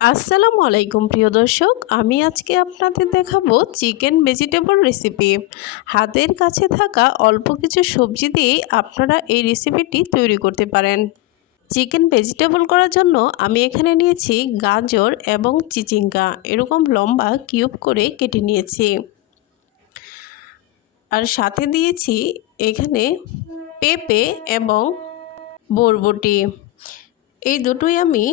আসসালামু আলাইকুম প্রিয় দর্শক, আমি আজকে আপনাদের দেখাবো চিকেন ভেজিটেবল রেসিপি। হাতের কাছে থাকা অল্প কিছু সবজি দিয়েই আপনারা এই রেসিপিটি তৈরি করতে পারেন। চিকেন ভেজিটেবল করার জন্য আমি এখানে নিয়েছি গাজর এবং চিচিঙ্গা, এরকম লম্বা কিউব করে কেটে নিয়েছি। আর সাথে দিয়েছি এখানে পেঁপে এবং বরবটি। এই দুটোই আমি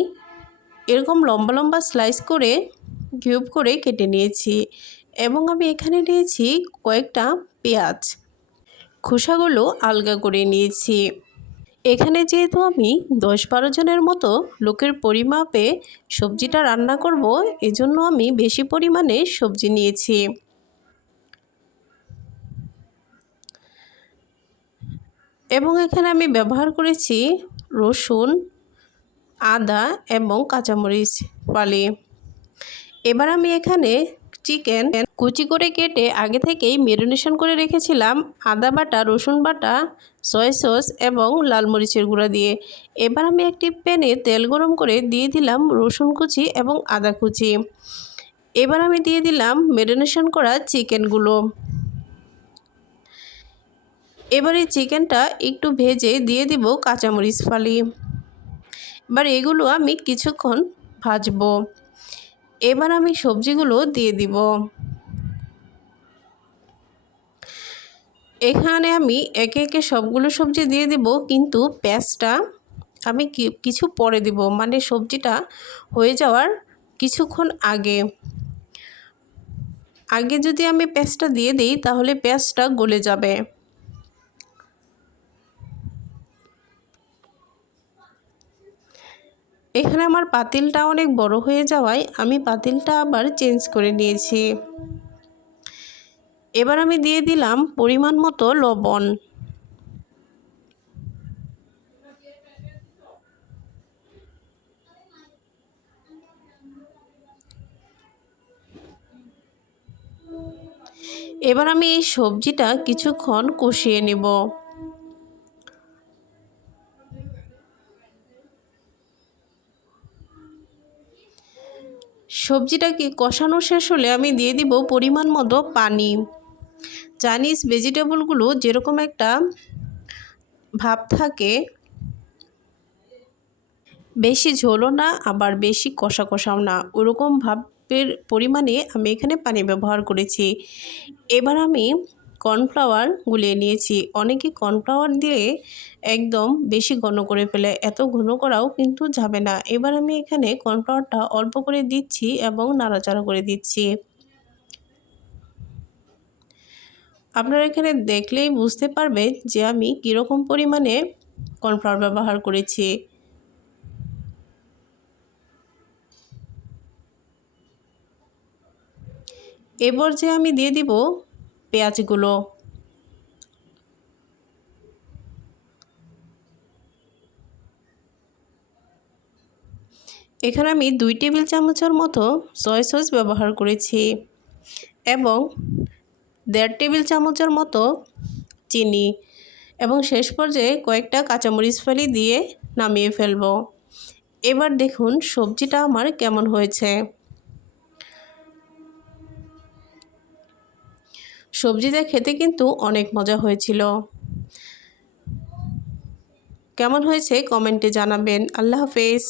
এরকম লম্বা লম্বা স্লাইস করে কিউব করে কেটে নিয়েছি এবং আমি এখানে নিয়েছি কয়েকটা পেঁয়াজ, খোসাগুলো আলগা করে নিয়েছি। এখানে যেহেতু আমি 10-12 জনের মতো লোকের পরিমাপে সবজিটা রান্না করব, এজন্য আমি বেশি পরিমাণে সবজি নিয়েছি। এবং এখানে আমি ব্যবহার করেছি রসুন, আদা এবং কাঁচামরিচ ফালি। এবার আমি এখানে চিকেন কুচি করে কেটে আগে থেকেই ম্যারিনেশন করে রেখেছিলাম আদা বাটা, রসুন বাটা, সয়া সস এবং লাল মরিচের গুঁড়া দিয়ে। এবার আমি একটি প্যানে তেল গরম করে দিয়ে দিলাম রসুন কুচি এবং আদা কুচি। এবার আমি দিয়ে দিলাম ম্যারিনেশন করা চিকেনগুলো। এবার এই চিকেনটা একটু ভেজে দিয়ে দিব কাঁচামরিচ ফালি। এবার এগুলো আমি কিছুক্ষণ ভাজবো। এবার আমি সবজিগুলো দিয়ে দিব। এখানে আমি একে একে সবগুলো সবজি দিয়ে দিব, কিন্তু পেঁয়াজটা আমি কিছু পরে দিব, মানে সবজিটা হয়ে যাওয়ার কিছুক্ষণ আগে যদি আমি পেঁয়াজটা দিয়ে দিই তাহলে পেঁয়াজটা গলে যাবে। এখানে আমার পাতিলটা অনেক বড় হয়ে যাওয়ায় আমি পাতিলটা আবার চেঞ্জ করে নিয়েছি। এবার আমি দিয়ে দিলাম পরিমাণ মতো লবণ। এবার আমি এই সবজিটা কিছুক্ষণ কষিয়ে নেব। সবজিটা কি কষানো শেষ হলে আমি দিয়ে দিব পরিমাণ মতো পানি। চাইনিজ ভেজিটেবলগুলো যেরকম একটা ভাব থাকে, বেশি ঝোলও না আবার বেশি কষা কষাও না, ওরকম ভাবের পরিমাণে আমি এখানে পানি ব্যবহার করেছি। এবার আমি কর্নফ্লাওয়ার গুলিয়ে নিয়েছি। অনেকে কর্নফ্লাওয়ার দিয়ে একদম বেশি ঘন করে ফেলে, এত ঘন করাও কিন্তু যাবে না। এবার আমি এখানে কর্নফ্লাওয়ারটা অল্প করে দিচ্ছি এবং নাড়াচাড়া করে দিচ্ছি। আপনারা এখানে দেখলেই বুঝতে পারবেন যে আমি কীরকম পরিমাণে কর্নফ্লাওয়ার ব্যবহার করেছি। এবার যে আমি দিয়ে দিব পেঁয়াজগুলো। এখানে আমি 2 টেবিল চামচের মতো সয়া সস ব্যবহার করেছি এবং 1.5 টেবিল চামচের মতো চিনি এবং শেষ পর্যায়ে কয়েকটা কাঁচামরিচ ফালি দিয়ে নামিয়ে ফেলব। এবার দেখুন সবজিটা আমার কেমন হয়েছে। সবজিটা খেতে কিন্তু অনেক মজা হয়েছিল। কেমন হয়েছে কমেন্টে জানাবেন। আল্লাহ হাফেজ।